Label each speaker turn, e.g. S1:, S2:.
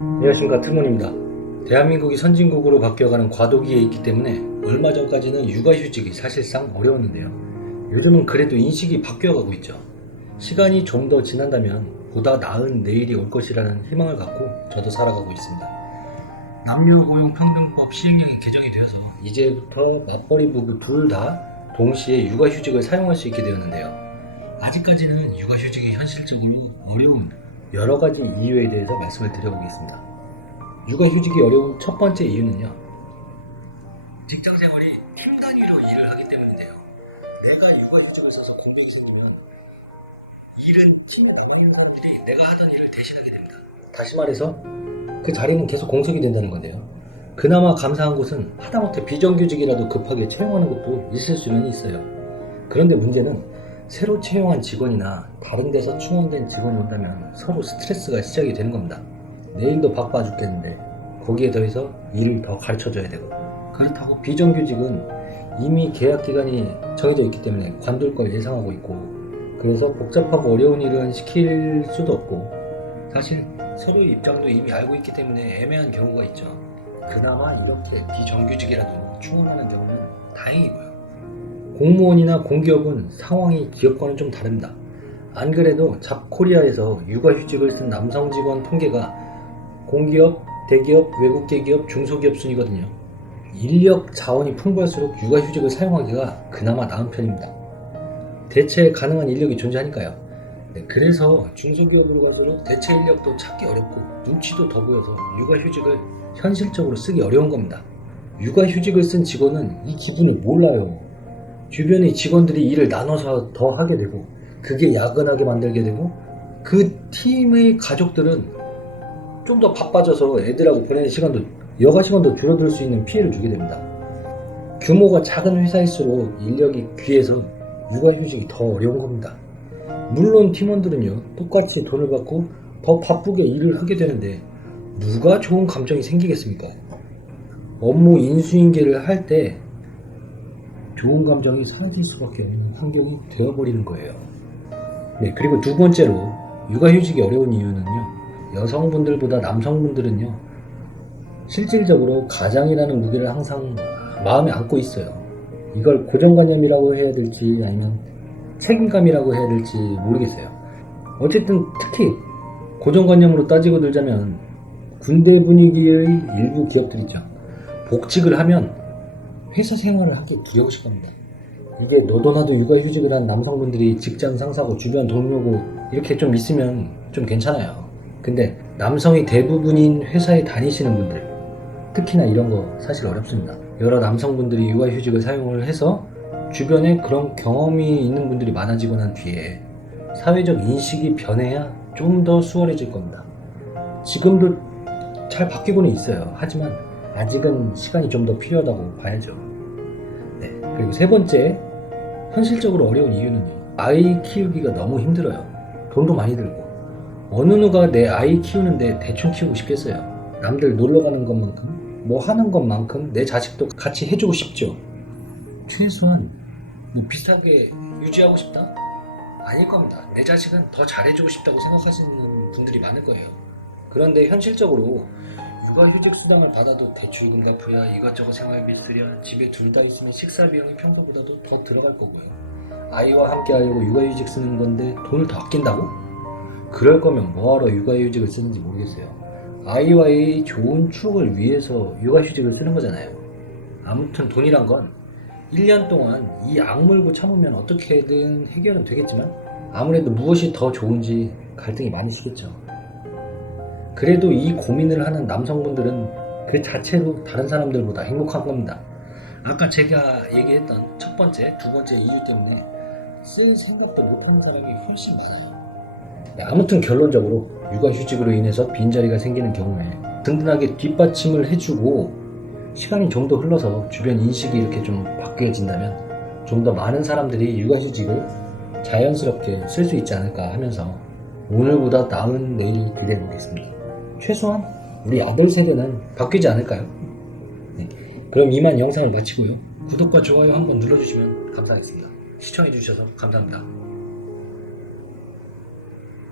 S1: 안녕하십니까 트몬입니다. 대한민국이 선진국으로 바뀌어가는 과도기에 있기 때문에 얼마 전까지는 육아휴직이 사실상 어려웠는데요. 요즘은 그래도 인식이 바뀌어가고 있죠. 시간이 좀 더 지난다면 보다 나은 내일이 올 것이라는 희망을 갖고 저도 살아가고 있습니다. 남녀고용평등법 시행령이 개정이 되어서 이제부터 맞벌이 부부 둘 다 동시에 육아휴직을 사용할 수 있게 되었는데요. 아직까지는 육아휴직이 현실적이면 어려운 여러 가지 이유에 대해서 말씀을 드려보겠습니다. 육아휴직이 어려운 첫 번째 이유는요. 직장 생활이 팀 단위로 일을 하기 때문인데요. 내가 육아휴직을 써서 공백이 생기면 일은 팀 남편들이 내가 하던 일을 대신하게 됩니다. 다시 말해서 그 자리는 계속 공석이 된다는 건데요. 그나마 감사한 곳은 하다못해 비정규직이라도 급하게 채용하는 것도 있을 수는 있어요. 그런데 문제는 새로 채용한 직원이나 다른 데서 충원된 직원이 온다면 서로 스트레스가 시작이 되는 겁니다. 내일도 바빠 죽겠는데 거기에 더해서 일을 더 가르쳐줘야 되고 그렇다고 비정규직은 이미 계약 기간이 정해져 있기 때문에 관둘 걸 예상하고 있고 그래서 복잡하고 어려운 일은 시킬 수도 없고 사실 서로의 입장도 이미 알고 있기 때문에 애매한 경우가 있죠. 그나마 이렇게 비정규직이라도 충원하는 경우는 다행이고요. 공무원이나 공기업은 상황이 기업과는 좀 다릅니다. 안 그래도 잡코리아에서 육아휴직을 쓴 남성 직원 통계가 공기업, 대기업, 외국계 기업, 중소기업 순이거든요. 인력 자원이 풍부할수록 육아휴직을 사용하기가 그나마 나은 편입니다. 대체 가능한 인력이 존재하니까요. 네, 그래서 중소기업으로 갈수록 대체 인력도 찾기 어렵고 눈치도 더 보여서 육아휴직을 현실적으로 쓰기 어려운 겁니다. 육아휴직을 쓴 직원은 이 기분을 몰라요. 주변의 직원들이 일을 나눠서 더 하게 되고 그게 야근하게 만들게 되고 그 팀의 가족들은 좀 더 바빠져서 애들하고 보내는 시간도 여가 시간도 줄어들 수 있는 피해를 주게 됩니다. 규모가 작은 회사일수록 인력이 귀해서 육아휴직이 더 어려운 겁니다. 물론 팀원들은요 똑같이 돈을 받고 더 바쁘게 일을 하게 되는데 누가 좋은 감정이 생기겠습니까? 업무 인수인계를 할 때 좋은 감정이 사라질 수밖에 없는 환경이 되어버리는 거예요. 네, 그리고 두 번째로 육아휴직이 어려운 이유는요. 여성분들보다 남성분들은요. 실질적으로 가장이라는 무게를 항상 마음에 안고 있어요. 이걸 고정관념이라고 해야 될지 아니면 책임감이라고 해야 될지 모르겠어요. 어쨌든 특히 고정관념으로 따지고 들자면 군대 분위기의 일부 기업들이죠. 복직을 하면 회사 생활을 하기 두려우실 겁니다. 이게 너도나도 육아휴직을 한 남성분들이 직장 상사고 주변 동료고 이렇게 좀 있으면 좀 괜찮아요. 근데 남성이 대부분인 회사에 다니시는 분들 특히나 이런 거 사실 어렵습니다. 여러 남성분들이 육아휴직을 사용을 해서 주변에 그런 경험이 있는 분들이 많아지고 난 뒤에 사회적 인식이 변해야 좀 더 수월해질 겁니다. 지금도 잘 바뀌고는 있어요. 하지만 아직은 시간이 좀 더 필요하다고 봐야죠. 네. 그리고 세 번째, 현실적으로 어려운 이유는요. 아이 키우기가 너무 힘들어요. 돈도 많이 들고. 어느 누가 내 아이 키우는데 대충 키우고 싶겠어요. 남들 놀러 가는 것만큼, 뭐 하는 것만큼 내 자식도 같이 해주고 싶죠. 최소한 뭐 비슷하게 유지하고 싶다? 아닐 겁니다. 내 자식은 더 잘해주고 싶다고 생각하시는 분들이 많을 거예요. 그런데 현실적으로 육아휴직 수당을 받아도 대출금 갚으랴 이것저것 생활비 쓰랴 집에 둘 다 있으면 식사 비용이 평소보다도 더 들어갈 거고요. 아이와 함께 하려고 육아휴직 쓰는 건데 돈을 더 아낀다고? 그럴 거면 뭐하러 육아휴직을 쓰는지 모르겠어요. 아이와의 좋은 추억을 위해서 육아휴직을 쓰는 거잖아요. 아무튼 돈이란 건 1년 동안 이 악물고 참으면 어떻게든 해결은 되겠지만 아무래도 무엇이 더 좋은지 갈등이 많이 시겠죠. 그래도 이 고민을 하는 남성분들은 그 자체로 다른 사람들보다 행복한 겁니다. 아까 제가 얘기했던 첫 번째, 두 번째 이유 때문에 쓸 생각도 못하는 사람이 훨씬 많아요. 네, 아무튼 결론적으로 육아휴직으로 인해서 빈자리가 생기는 경우에 든든하게 뒷받침을 해주고 시간이 좀 더 흘러서 주변 인식이 이렇게 좀 바뀌어진다면 좀 더 많은 사람들이 육아휴직을 자연스럽게 쓸 수 있지 않을까 하면서 오늘보다 나은 내일 기대해 보겠습니다. 최소한 우리 아들 세대는 바뀌지 않을까요? 네. 그럼 이만 영상을 마치고요. 구독과 좋아요 한번 눌러주시면 감사하겠습니다. 시청해주셔서 감사합니다.